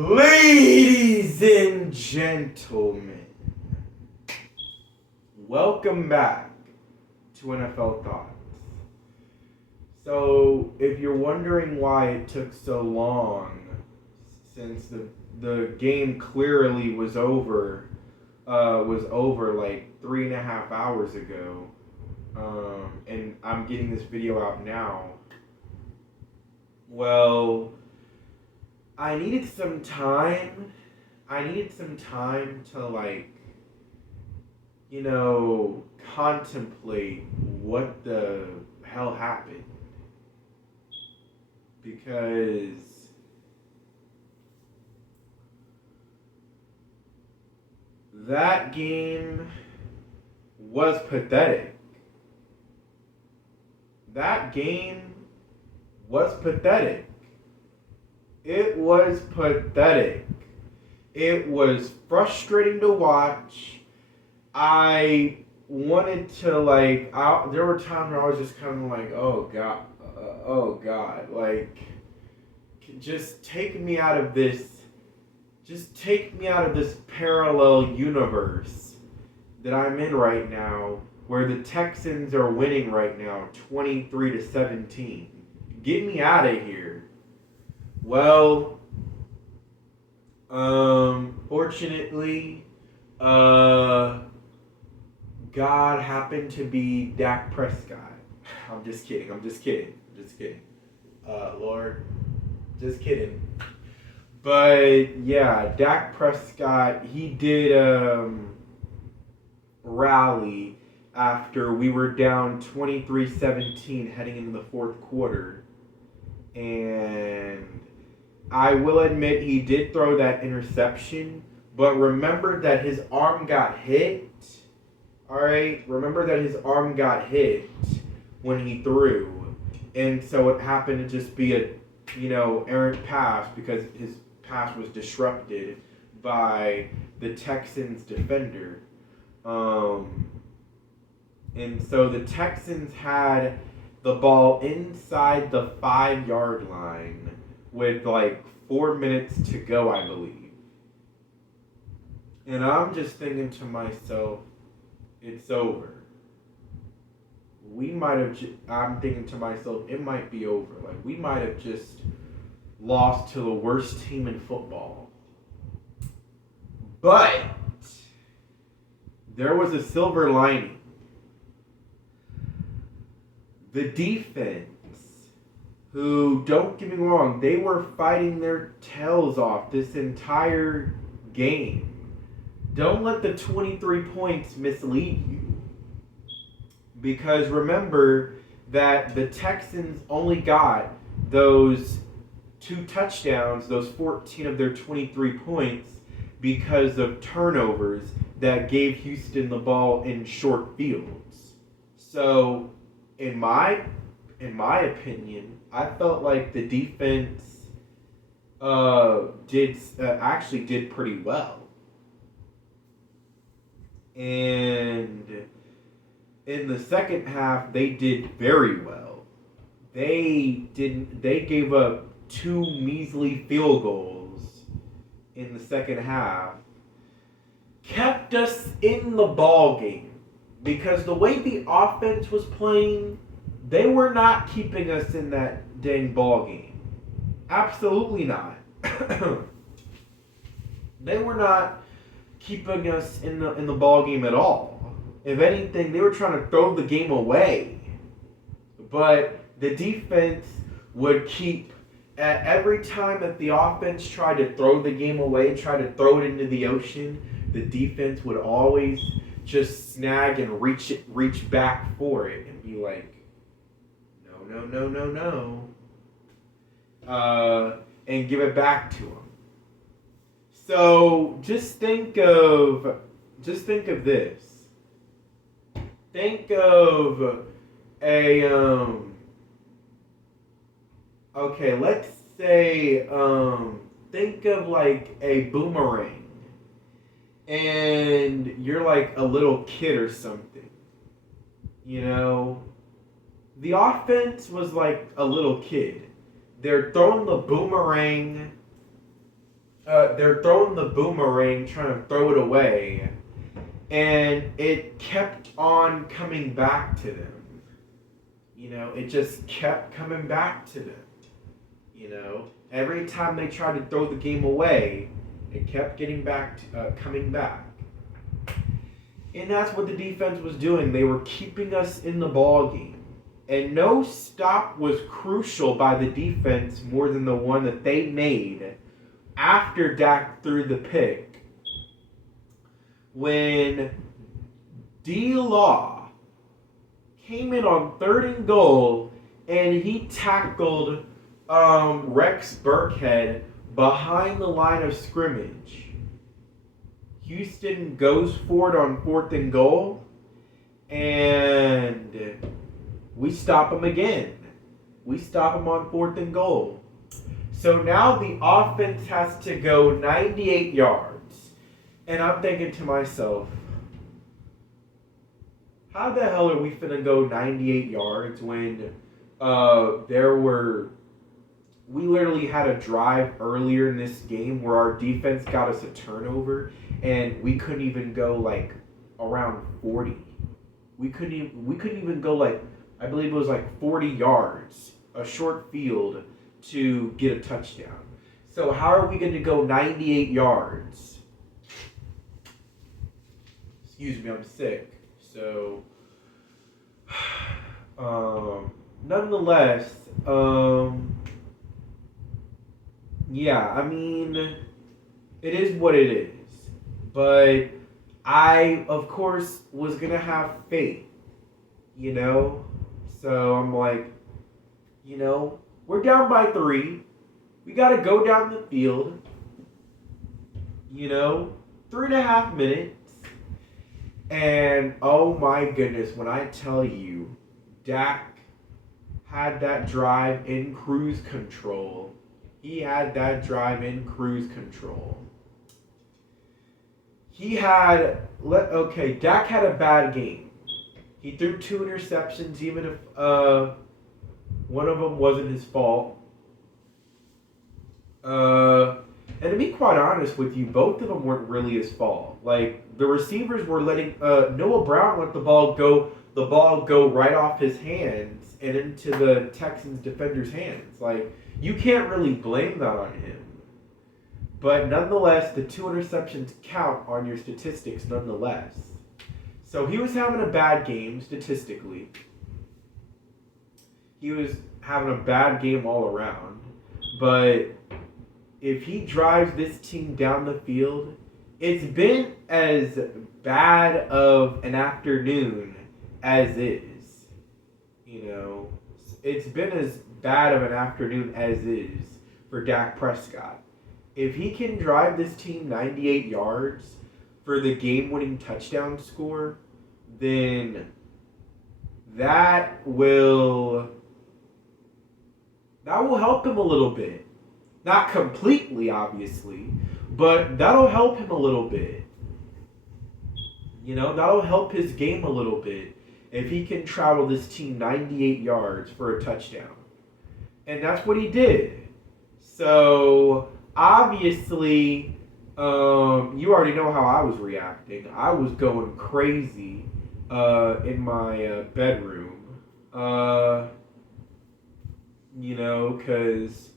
Ladies and gentlemen, welcome back to NFL Thoughts. So, if you're wondering why it took so long since the game clearly was over like 3.5 hours ago, and I'm getting this video out now, well, I needed some time. I needed some time to contemplate what the hell happened. Because that game was pathetic. That game was pathetic. It was pathetic. It was frustrating to watch. I wanted to there were times where I was just kind of like, oh God, like, just take me out of this parallel universe that I'm in right now, where the Texans are winning right now, 23-17. Get me out of here. Well, fortunately, God happened to be Dak Prescott. I'm just kidding. Lord, just kidding. But yeah, Dak Prescott, he did rally after we were down 23-17 heading into the fourth quarter. And I will admit he did throw that interception, but remember that his arm got hit. Alright? Remember that his arm got hit when he threw. And so it happened to just be a, errant pass because his pass was disrupted by the Texans defender. And so the Texans had the ball inside the 5-yard line with 4 minutes to go, I believe. And I'm just thinking to myself, it's over. I'm thinking to myself, it might be over. We might have just lost to the worst team in football. But there was a silver lining. The defense, who, don't get me wrong, they were fighting their tails off this entire game. Don't let the 23 points mislead you. Because remember that the Texans only got those 2 touchdowns, those 14 of their 23 points, because of turnovers that gave Houston the ball in short fields. So, in my opinion, I felt like the defense actually did pretty well. And in the second half, they did very well. They gave up 2 measly field goals in the second half. Kept us in the ball game. Because the way the offense was playing, they were not keeping us in that dang ball game. Absolutely not. They were not keeping us in the ball game at all. If anything, they were trying to throw the game away. But the defense would keep, at every time that the offense tried to throw the game away, try to throw it into the ocean, the defense would always just snag and reach back for it and be like, no. And give it back to them. So just think of this. Think of let's say, think of a boomerang. And you're a little kid or something. The offense was like a little kid. They're throwing the boomerang they're throwing the boomerang, trying to throw it away, and it kept on coming back to them. It just kept coming back to them. Every time they tried to throw the game away, it kept coming back. And that's what the defense was doing. They were keeping us in the ball game. And no stop was crucial by the defense more than the one that they made after Dak threw the pick. When D-Law came in on 3rd and goal and he tackled Rex Burkhead behind the line of scrimmage. Houston goes for it on 4th and goal, and we stop them again. We stop them on 4th and goal. So now the offense has to go 98 yards. And I'm thinking to myself, how the hell are we finna go 98 yards when we literally had a drive earlier in this game where our defense got us a turnover and we couldn't even go like around 40. We couldn't even go like, I believe it was like 40 yards, a short field to get a touchdown. So how are we going to go 98 yards? Excuse me, I'm sick. So nonetheless, yeah, I mean, it is what it is. But I, of course, was going to have faith, So I'm like, we're down by 3. We got to go down the field, 3.5 minutes. And, oh my goodness, when I tell you, Dak had that drive in cruise control. Dak had a bad game. He threw 2 interceptions, even if one of them wasn't his fault. And to be quite honest with you, both of them weren't really his fault. Like, the receivers were letting Noah Brown let the ball go right off his hands and into the Texans defender's hands. Like, you can't really blame that on him. But nonetheless, the 2 interceptions count on your statistics nonetheless. So he was having a bad game statistically. He was having a bad game all around. But if he drives this team down the field, it's been as bad of an afternoon as is. It's been as bad of an afternoon as is for Dak Prescott. If he can drive this team 98 yards for the game-winning touchdown score, then that will help him a little bit. Not completely, obviously, but that'll help him a little bit. That'll help his game a little bit if he can travel this team 98 yards for a touchdown. And that's what he did. So, obviously, you already know how I was reacting. I was going crazy in my bedroom. Because,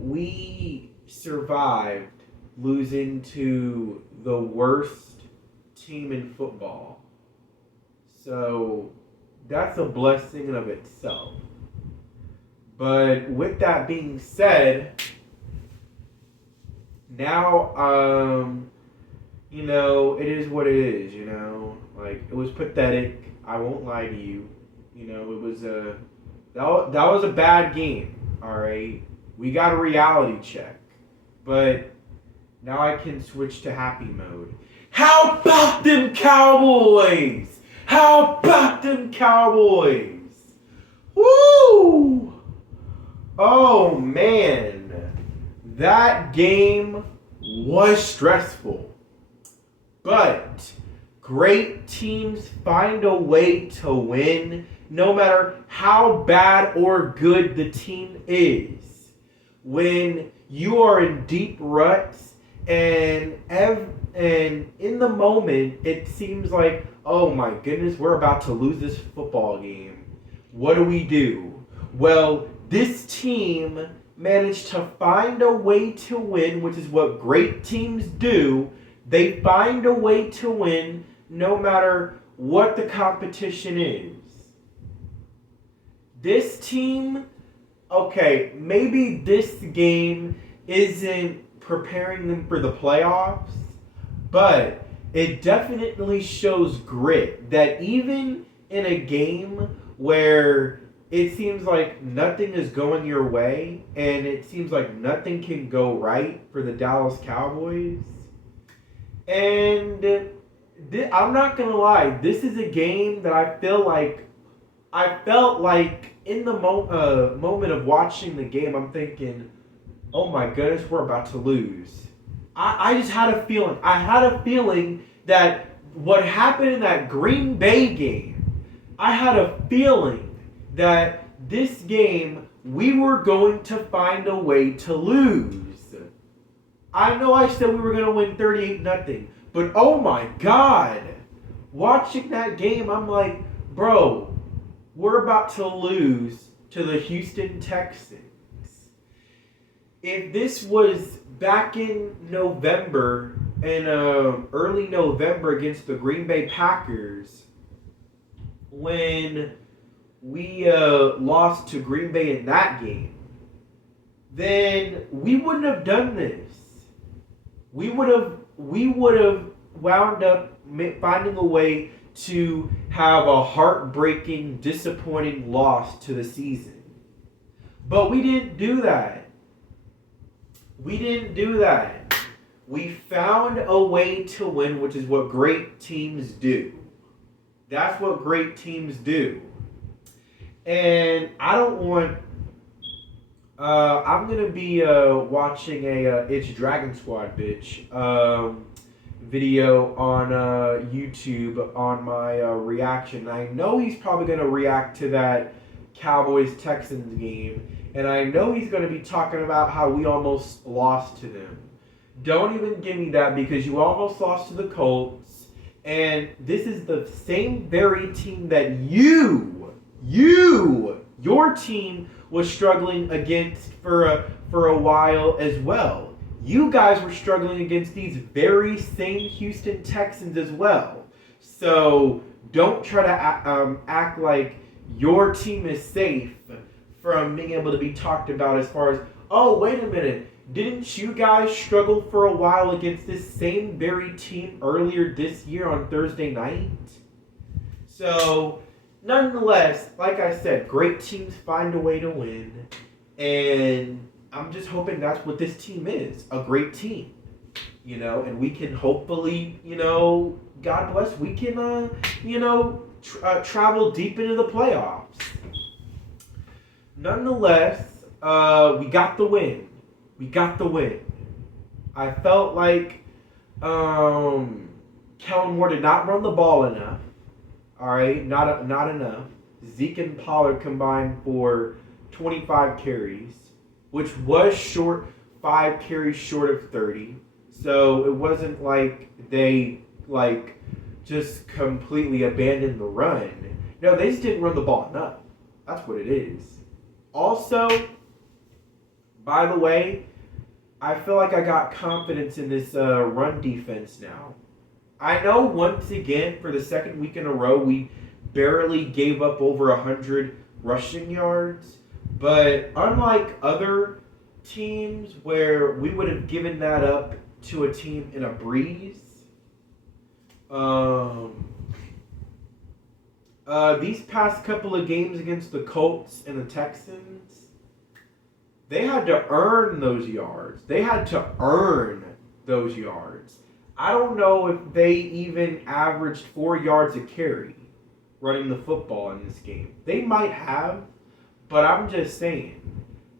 we survived losing to the worst team in football. So, that's a blessing in of itself. But with that being said, now, it is what it is, Like, it was pathetic. I won't lie to you. It was that was a bad game, all right? We got a reality check. But now I can switch to happy mode. How about them Cowboys? How about them Cowboys? Woo! Oh, man. That game was stressful. But great teams find a way to win no matter how bad or good the team is. when you are in deep ruts and in the moment it seems like, oh my goodness, we're about to lose this football game. What do we do? Well, this team managed to find a way to win, which is what great teams do. They find a way to win no matter what the competition is. This team, okay, maybe this game isn't preparing them for the playoffs, but it definitely shows grit that even in a game where it seems like nothing is going your way and it seems like nothing can go right for the Dallas Cowboys. And I'm not going to lie, this is a game that I felt like in the moment of watching the game, I'm thinking, oh my goodness, we're about to lose. I just had a feeling. I had a feeling that what happened in that Green Bay game, I had a feeling that this game we were going to find a way to lose. I know I said we were going to win 38-0, but oh my God, watching that game, I'm like, bro, we're about to lose to the Houston Texans. If this was back in November, early November against the Green Bay Packers, when we lost to Green Bay in that game, then we wouldn't have done this. We would have wound up finding a way to have a heartbreaking, disappointing loss to the season. But we didn't do that. We found a way to win, which is what great teams do. That's what great teams do. And I don't want... I'm going to be watching a It's Dragon Squad, bitch, video on YouTube on my reaction. I know he's probably going to react to that Cowboys-Texans game. And I know he's going to be talking about how we almost lost to them. Don't even give me that, because you almost lost to the Colts. And this is the same very team that your team was struggling against for a while as well. You guys were struggling against these very same Houston Texans as well. So don't try to act like your team is safe from being able to be talked about as far as, oh, wait a minute, didn't you guys struggle for a while against this same very team earlier this year on Thursday night? So, nonetheless, like I said, great teams find a way to win, and I'm just hoping that's what this team is, a great team, and we can hopefully, God bless, we can, travel deep into the playoffs. Nonetheless, we got the win. I felt like Kellen Moore did not run the ball enough. All right, not enough. Zeke and Pollard combined for 25 carries, which was 5 carries short of 30. So it wasn't like they just completely abandoned the run. No, they just didn't run the ball enough. That's what it is. Also, by the way, I feel like I got confidence in this run defense now. I know once again, for the second week in a row, we barely gave up over 100 rushing yards. But unlike other teams where we would have given that up to a team in a breeze, these past couple of games against the Colts and the Texans, they had to earn those yards. I don't know if they even averaged 4 yards a carry running the football in this game. They might have, but I'm just saying,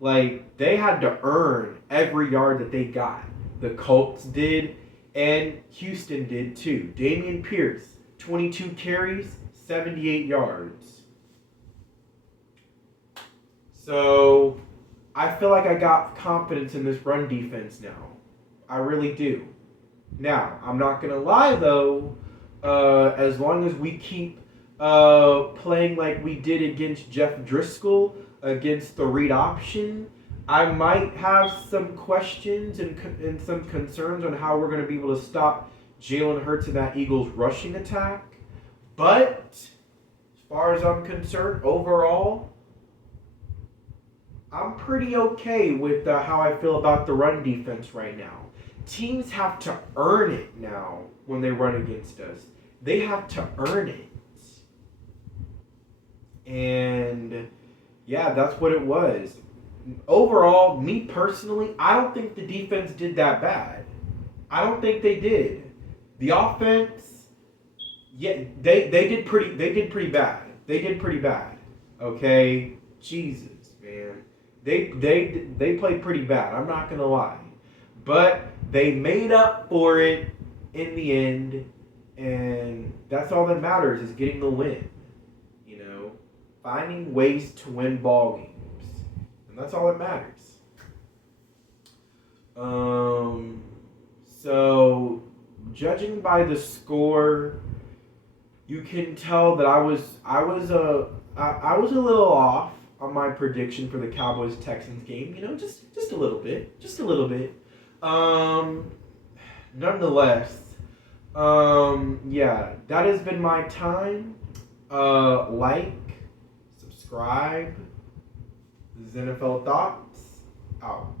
they had to earn every yard that they got. The Colts did, and Houston did too. Dameon Pierce, 22 carries, 78 yards. So, I feel like I got confidence in this run defense now. I really do. Now, I'm not going to lie, though, as long as we keep playing like we did against Jeff Driscoll, against the read option, I might have some questions and some concerns on how we're going to be able to stop Jalen Hurts in that Eagles rushing attack. But as far as I'm concerned, overall, I'm pretty okay with how I feel about the run defense right now. Teams have to earn it now when they run against us. They have to earn it. And yeah, that's what it was. Overall, me personally, I don't think the defense did that bad. I don't think they did. The offense, yeah, they did pretty bad. They did pretty bad. Okay? Jesus, man. They played pretty bad. I'm not gonna lie. But they made up for it in the end, and that's all that matters is getting the win. You know, finding ways to win ball games, and that's all that matters. So judging by the score, you can tell that I was a little off on my prediction for the Cowboys Texans game. You know, just a little bit, Nonetheless, yeah, that has been my time. Like, subscribe. This is NFL Thoughts out.